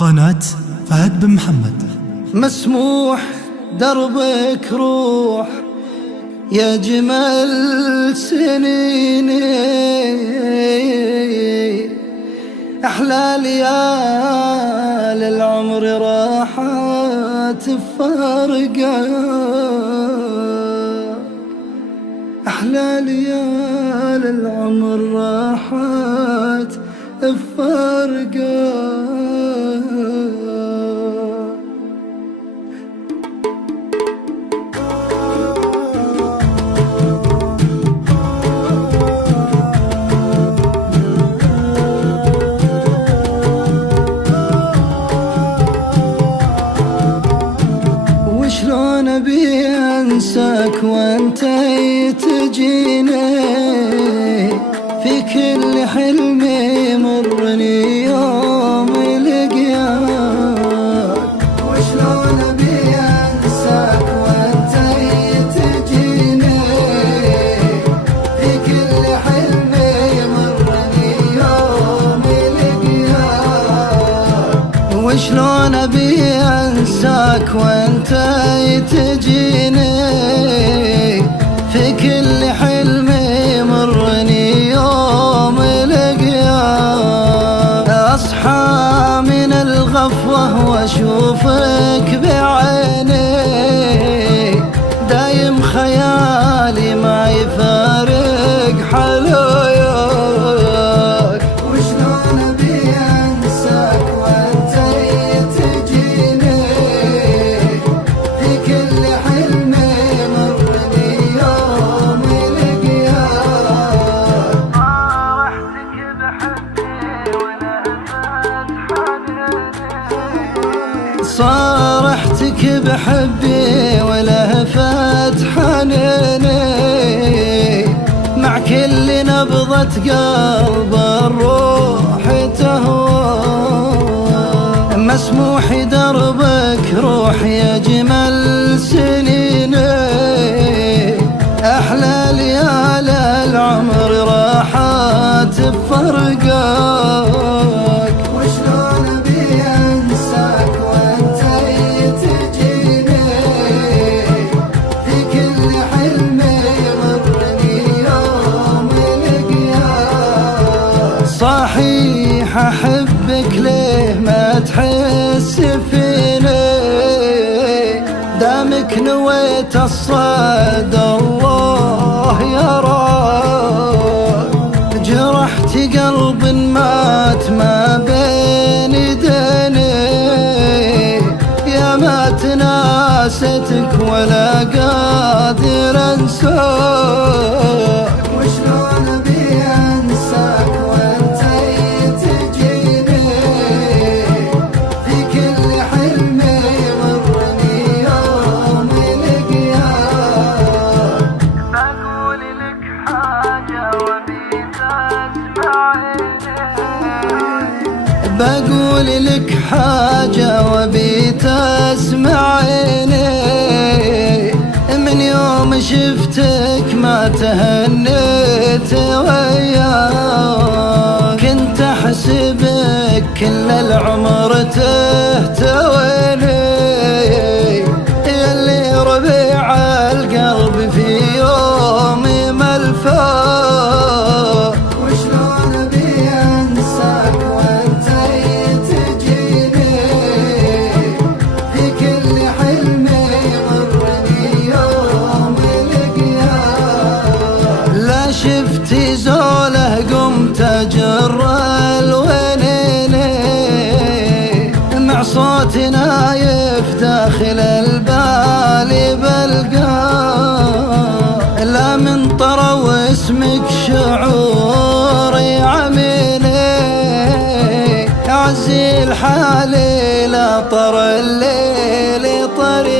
قناة فهد بن محمد. مسموح دربك روح يا جمال سنيني، أحلى ليال العمر راحت بفارقة، أحلى ليال العمر راحت بفارقة. وشلون ابي انساك وانت تجيني، في كل حلم يمرني يوم لقياك. وشلون ابي انساك وانت تجيني، في كل حلم يمرني يوم لقياك. وشلون ابي انساك وانت تجيني، في كل حلم يمرني يوم لقياك. اصحى من الغفوة واشوفك بعيني، دايم خيالي ما يفارق حلاياك. وشلون ابي انساك وانت تجيني، في كل حلم يمرني يوم لقياك. صارحتك بحبي ولهفت حنيني، مع كل نبضة قلب الروح تهوى. مسموح دربك روح يا جمال سنيني، أحلى ليال العمر راحت بفرقاك. وشلون ابي انساك وانت تجيني، في كل حلم يمرني يوم لقياك. صحيح احبك ليه ما تحس فيني، دامك نويت الصيد الله يراك. جرحت قلب مات ما بين يديني، يا ما تناستك ولا قادر انساك. وشلون ابي انساك وانت تجيني، في كل حلم يمرني يوم لقياك. بقول لك حاجة وبي تسمعيني، بقول لك حاجة وبي تسمعيني. من يوم شفتك ما تهنيت وياك، كنت احسبك كل العمر تهتويني، يلي ربيع القلب في يوم ملفاك. وشلون ابي انساك وانت تجيني، في كل حلم يمرني يوم لقياك. لا شفتي زوله قمت اجر الونيني، مع صوت نايف داخل البال بلقاه. لا من طرى واسمك شعوري عميني، عزي الحالي لا طر الليل طريق.